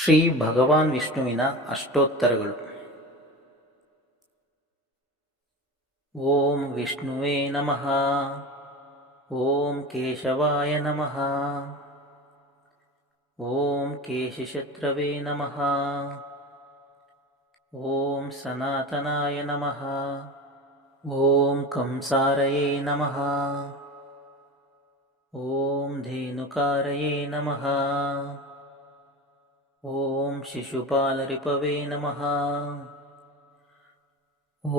ಶ್ರೀ ಭಗವಾನ್ ವಿಷ್ಣುವಿನ ಅಷ್ಟೋತ್ತರಗಳು ಓಂ ವಿಷ್ಣುವೇ ನಮಃ ಓಂ ಕೇಶವಾಯ ನಮಃ ಓಂ ಕೇಶಿಶತ್ರವೇ ನಮಃ ಓಂ ಸನಾತನಾಯ ನಮಃ ಓಂ ಕಂಸಾರಯೇ ನಮಃ ಓಂ ಧೇನುಕಾರಯೇ ನಮಃ ॐ शिशुपालरिपवे नमः।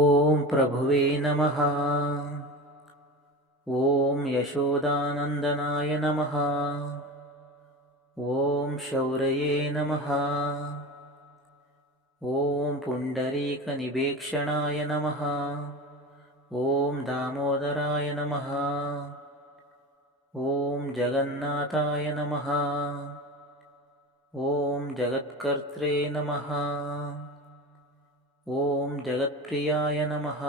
ॐ प्रभुवे नमः। ॐ यशोदानन्दनाय नमः। ॐ शौरये नमः। ॐ पुण्डरीकनिवेक्षणाय नमः। ॐ दामोदराय नमः। ॐ जगन्नाथाय नमः ॐ जगत्कर्त्रे नमः। ॐ जगत्प्रियाय नमः।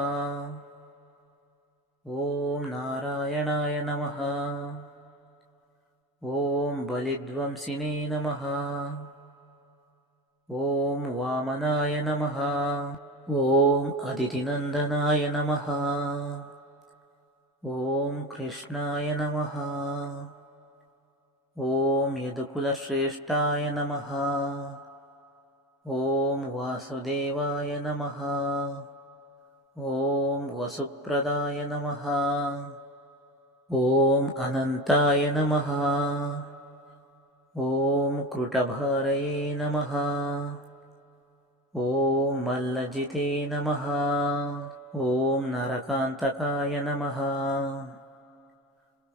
ॐ नारायणाय नमः। ॐ बलिध्वंसिने नमः। ॐ वामनाय नमः। ॐ अदितिनन्दनाय नमः। ॐ कृष्णाय नमः ॐ यदुकुलश्रेष्ठाय नमः। ॐ वासुदेवाय नमः। ॐ वसुप्रदाय नमः। ॐ अनन्ताय नमः। ॐ कृटभारये नमः। ॐ मल्लजिते नमः। ॐ नरकान्तकाय नमः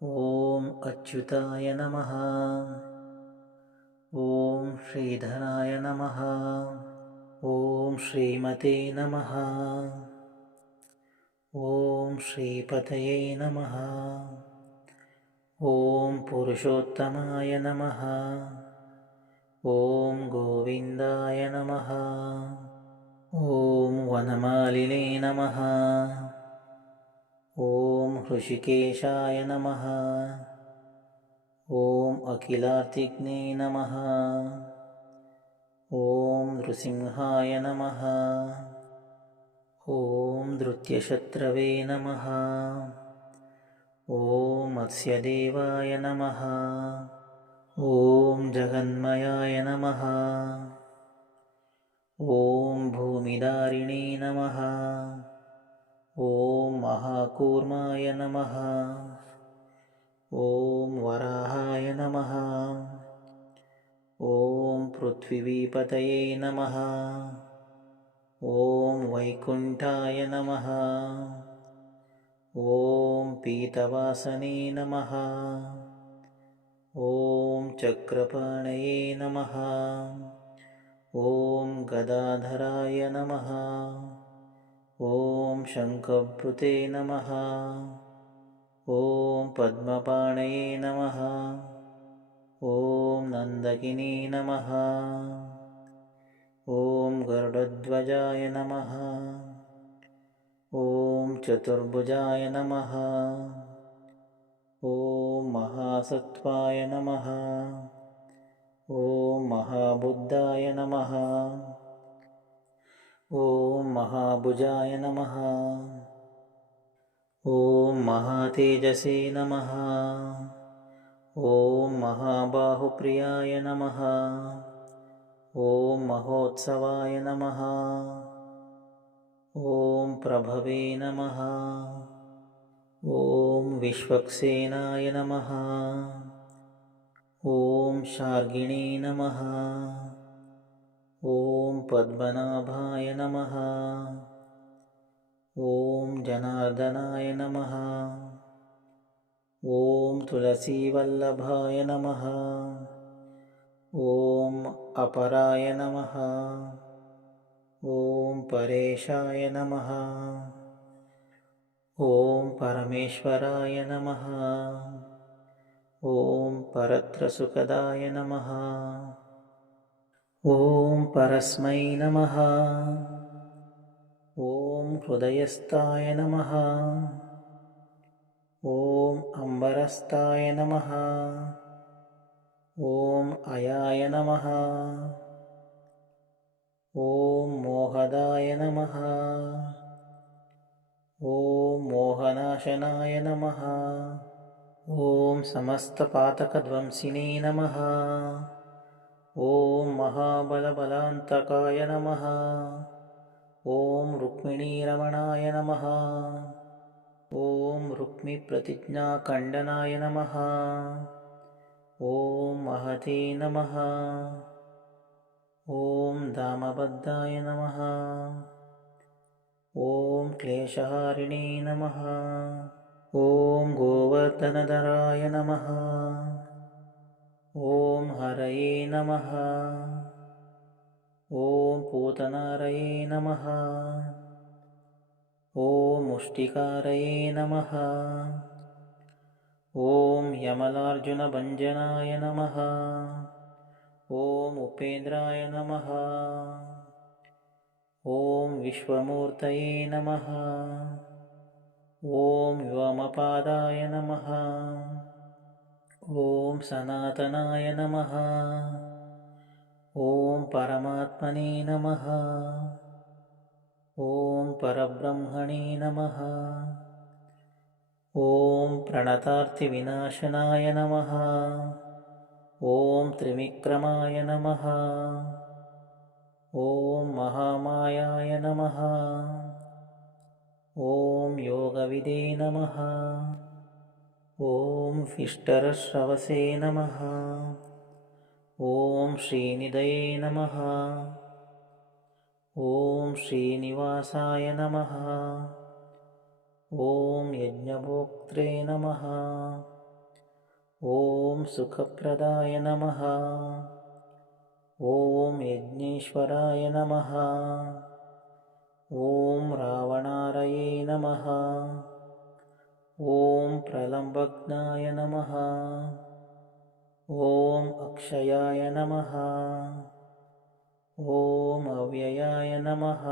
ॐ अच्युताय नमः। ॐ श्रीधराय नमः। ॐ श्रीमते नमः। ॐ श्रीपतये नमः। ॐ पुरुषोत्तमाय नमः। ॐ गोविन्दाय नमः। ॐ वनमालिने नमः ॐ हृषिकेशाय नमः। ॐ अखिलार्तिज्ञे नमः। ॐ नृसिंहाय नमः। ॐ धृत्यशत्रवे नमः। ॐ मत्स्यदेवाय नमः। ॐ जगन्मयाय नमः। ॐ भूमिदारिणे नमः ॐ महाकूर्माय नमः। ॐ वराहाय नमः। ॐ पृथ्वीपतये नमः। ॐ वैकुण्ठाय नमः। ॐ पीतवासने नमः। ॐ चक्रपाणये नमः। ॐ गदाधराय नमः ॐ शङ्खभृते नमः। ॐ पद्मपाणये नमः। ॐ नन्दकिनी नमः। ॐ गरुडध्वजाय नमः। ॐ चतुर्भुजाय नमः। ॐ महासत्त्वाय नमः। ॐ महाबुद्धाय नमः ॐ महाभुजाय नमः। ॐ महातेजसे नमः। ॐ महाबाहुप्रियाय नमः। ॐ महोत्सवाय नमः। ॐ प्रभवे नमः। ॐ विश्वक्सेनाय नमः। ॐ शार्गिणे नमः ॐ पद्मनाभाय नमः। ॐ जनार्दनाय नमः। ॐ तुलसीवल्लभाय नमः। ॐ अपराय नमः। ॐ परेशाय नमः। ॐ परमेश्वराय नमः। ॐ परत्रसुखदाय नमः ॐ परस्मै नमः। ॐ हृदयस्थाय नमः। ॐ अम्बरस्थाय नमः। ॐ अयाय नमः। ॐ मोहदाय नमः। ॐ मोहनाशनाय नमः। ॐ समस्तपातकध्वंसिने नमः ॐ महाबलबलान्तकाय नमः। ॐ रुक्मिणीरमणाय नमः। ॐ रुक्मिप्रतिज्ञाखण्डनाय नमः। ॐ महते नमः। ॐ दामबद्धाय नमः। ॐ क्लेशहारिणे नमः। ॐ गोवर्धनधराय नमः ॐ हरये नमः। ॐ पूतनारये नमः। ॐ मुष्टिकारये नमः। ॐ यमलार्जुनभञ्जनाय नमः। ॐ उपेन्द्राय नमः। ॐ विश्वमूर्तये नमः। ॐ व्योमपादाय नमः ॐ सनातनाय नमः। ॐ परमात्मने नमः। ॐ परब्रह्मणे नमः। ॐ प्रणतार्तिविनाशनाय नमः। ॐ त्रिविक्रमाय नमः। ॐ महामायाय नमः। ॐ योगविदे नमः। ॐ विष्टरश्रवसे नमः। ॐ श्रीनिधये नमः। ॐ श्रीनिवासाय नमः। ॐ यज्ञभोक्त्रे नमः। ॐ सुखप्रदाय नमः। ॐ यज्ञेश्वराय नमः। ॐ रावणारये नमः। ॐ प्रलम्बग्नाय नमः। ॐ अक्षयाय नमः। ॐ अव्ययाय नमः